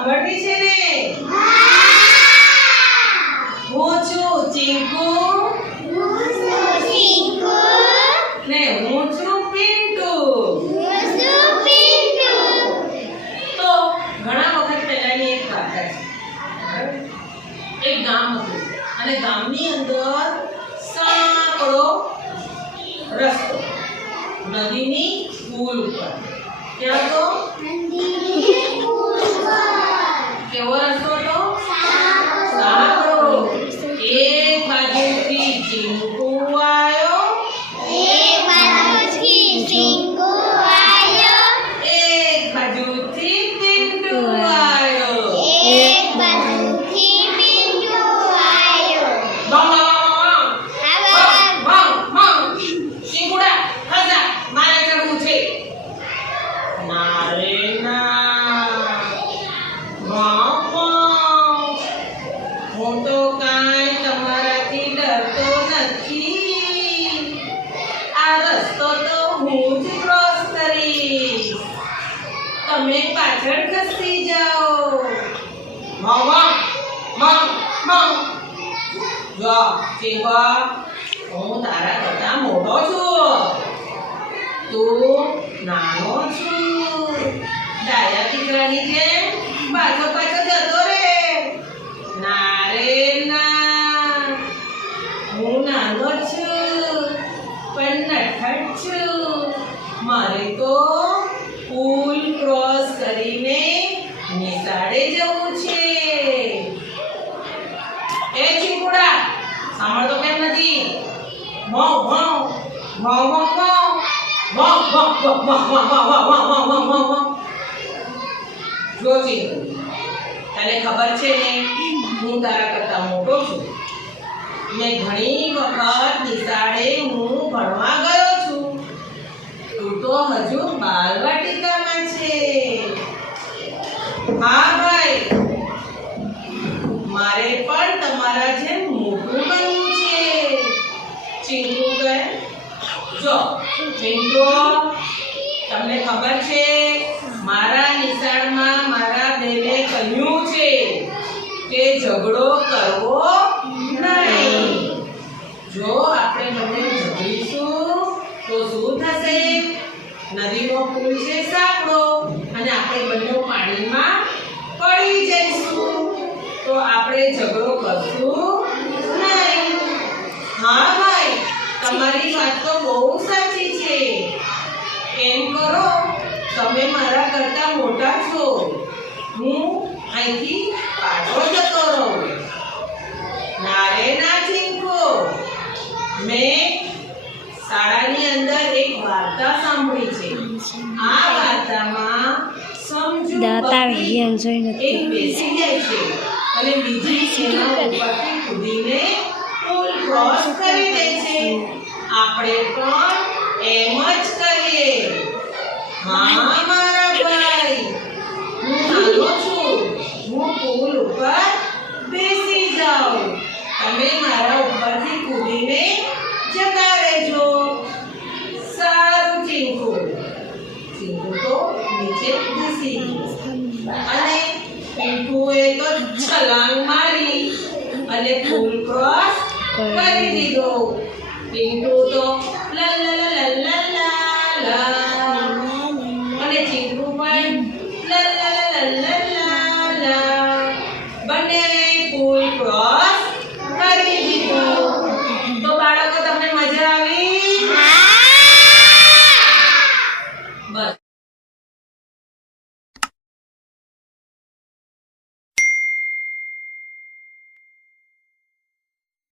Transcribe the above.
સાંભળવી છે ને? હું છું ચીંકુ ને હું છું પિન્ટુ. તો ઘણા વખત પહેલાની એક વાર્તા છે. એક ગામ હતું અને ગામની અંદર સાંકડો રસ્તો નદીની પુલ ઉપર. ત્યાં તો કેવો રસ્તો હતો? સાંકડો. એક બાજુથી ચીંકુ આવ્યો, એક બાજુથી પિન્ટુ આવ્યો. ચીંકુડા ખાજા મારે ચડવું છે. ના રે ના, હું તો કાંઈ તમારાથી ડરતો નથી. આ રસ્તો તો હું જ ક્રોસ કરીશ. તમે પાછળ ખસી જાઓ. જો ચીંકા, હું તારા કરતા મોટો છું, તું નાનો છું. ડાયા દીકરાની જેમ પાછો પાછો જતો રે. ના રે ના, હું નાનો છું પણ નઠ્ઠટ છું. મારે તો પુલ ક્રોસ કરીને નિશાળે જવું છે. એ ચીંકુડા, સાંભળતો કેમ નથી? જો ચીંકુ, તને ખબર છે ને હું તારા કરતા મોટો છું ને ઘણી વખત નિશાળે હું ભણવા ગયો છું. તું તો હજુ બાલવાટિકામાં છે. હા ભાઈ, મારે પણ તમારા જેમ મોટું બનવું છે. ચીંકુ કહે, જો પિન્ટુ, તમને ખબર છે મારા નિશાળમાં મારા બેને કહ્યું છે કે ઝઘડો કરવો નહીં. જો આપણે બંને ઝઘડીશું તો શું થશે? નદીનો પુલ છે સાંકડો અને આપણે બંને પાણીમાં પડી જઈશું. તો આપણે ઝઘડો કરશું નહીં. હા ભાઈ, તમારી વાત તો બહુ સાચી છે. એમ કરો, તમે મારા કરતા મોટા છો, હું અહીંથી પાછો જતો રહું. ના રે ના ચીંકુ, મેં શાળાની અંદર એક વાર્તા સાંભળી છે. આ વાર્તામાં સમજુ પક્ષી એક બેસી જાય છે અને બીજી એના ઉપરથી કૂદીને પુલ ક્રોસ કરી દે છે. આપણે પણ એમ જ કરીએ. હા મારા ભાઈ, હું નાનો છું, હું પુલ ઉપર બેસી જાઉં. તમે મારા ઉપરથી કૂદીને જતા રહેજો. સારું ચીંકુ. ચીંકુ તો નીચે બેસી ગયો અને પિન્ટુએ તો છલાંગ મારી અને પુલ ક્રોસ કરી દીધો. પિન્ટુ તો લા લા લા લા લા લા અને ચીંકુ પણ લા લા લા લા લા લા. બંને પુલ ક્રોસ કરી દીધો. તો બાળકો, તમને મજા આવી? બસ.